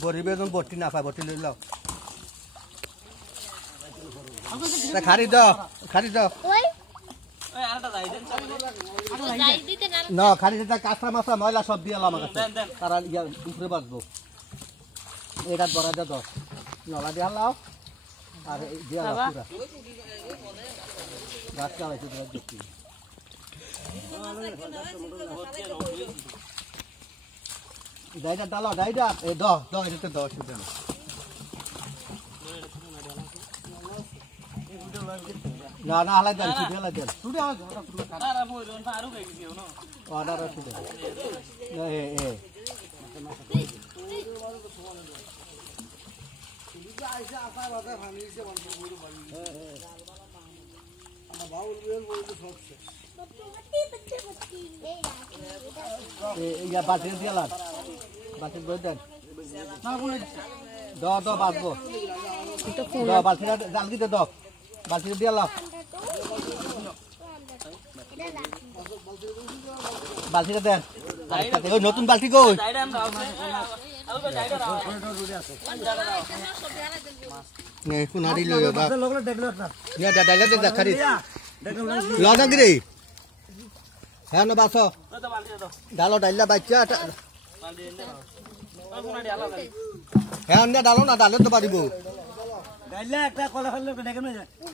বরিবে বটি না পায় বটি লই ল খারি দাও না খালি কাঁচা মাছা ময়লা সব দিয়ে আমার কাছে তারা উপরে বাঁচবো এটা বড় দে দাও নলা দিয়ে লাও আর দিয়ে লাও পুরা গাছ চালাইছে তোরা দেখি ডাইডা ডালো ডাইডা এ দাও এটাতে দাও শুধু না না হালাই দেন শুধু হালাই দেন শুধু তারা বইরন ফারুক হয়ে গেছে না অর্ডার আছে এ আইসা আপা বাবা ফামিলিতে বন্ধ করে বাড়ি আমার বাউল বেল বলতে সবছে ইয়া বাতি দিলাম বাতি বই দেন না বলে দাও বাঁচবো দাও বালতিটা জালগিতে দাও বালতিটা দিয়ে লাও বালতিটা দেন ওই নতুন বালতি কই নে কুনারি লইও বা লগলে দেখলো না নে ডাইলা দে দেখারি লডা গিরে হ্যাঁ না বাসো ডালো ডাইলা বাচ্চা হ্যাঁ ডালো না ডালে তো পারিব ডাইলা একটা কলা ফেললে দেখে না